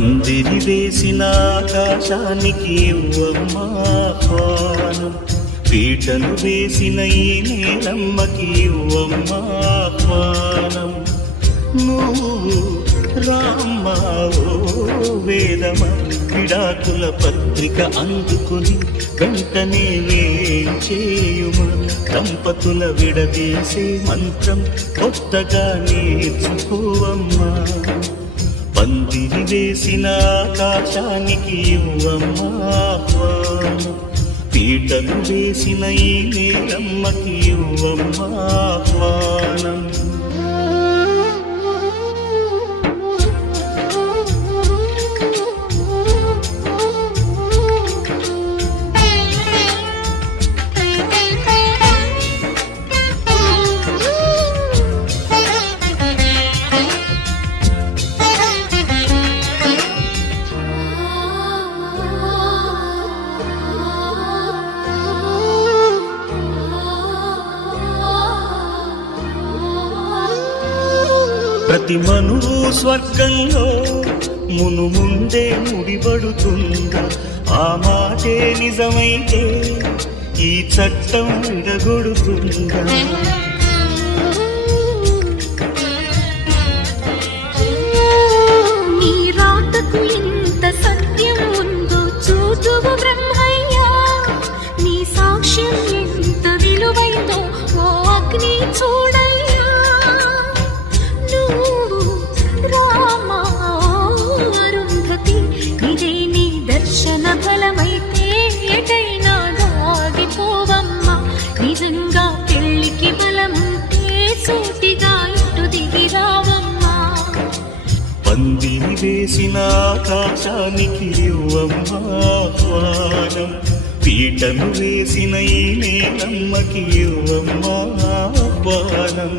పందిరి వేసిన ఆకాశానికి ఇవ్వమ్మా ఆహ్వానం, పీటలు వేసిన ఈ నేలమ్మకి ఇవ్వమ్మా ఆహ్వానం. నువ్వు రామ్మా ఓ వేదమ, విడాకుల పత్రిక అందుకుని వెంటనే వేంచేయుమా. దంపతుల విడదీసే మంత్రం కొత్తగా నేర్చుకోవమ్మా. పందిరి వేసిన ఆకాశానికి ఇవ్వమ్మా ఆహ్వానం, పీటలు వేసిన ఈ నేలమ్మకి ఇవ్వమ్మా ఆహ్వానం. ప్రతి మనువు స్వర్గంలో ముందే ముడిపడుతుందా? ఆ మాటే నిజమైతే ఈ చట్టం విడగొడుతుందా? నీ రాతకు ఇంత సత్యం ఉందో చూడువు బ్రహ్మయ్యా. నీ సాక్ష్యం ఎంత విలువైందో ఓ అగ్ని చూడయ్యా. ఫలమైతే ఎటైనా దాగిపోవమ్మా. నిజంగా పెళ్లికి బలముంటే సూటిగా ఇటు దిగిరావమ్మా. పందిరి వేసిన ఆకాశానికి ఇవ్వమ్మా ఆహ్వానం, పీటలు వేసిన ఈ నేలమ్మకి ఇవ్వమ్మా ఆహ్వానం.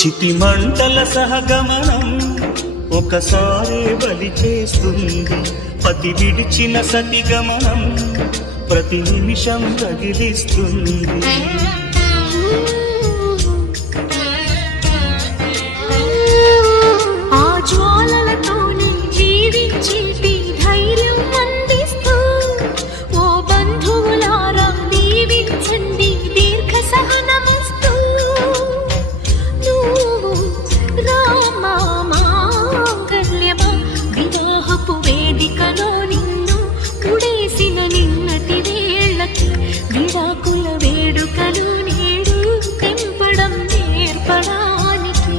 చితి మంటల సహగమనం ఒకసారి బలి చేస్తుంది. పతి విడిచిన సతి గమనం ప్రతి నిమిషం తగిలిస్తుంది. ఆ జ్వాలలతోనే జీవించేటి ధైర్యం అందిస్తూ ఓ బంధువులారా దీవించండి దీర్ఘ సహనమిస్తూ. వివాహపు వేదికలో నిన్ను ఉడేసిన నిన్నటి వేళ్ళకి విడాకుల వేడుకలు నేడు తెంపడం నేర్పడానికి.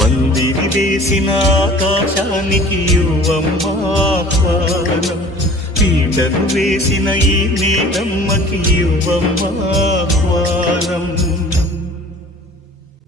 పందిరి వేసిన ఆకాశానికి ఇవ్వమ్మా ఆహ్వానం, పీటలు వేసిన ఈ నేలమ్మకి ఇవ్వమ్మా ఆహ్వానం.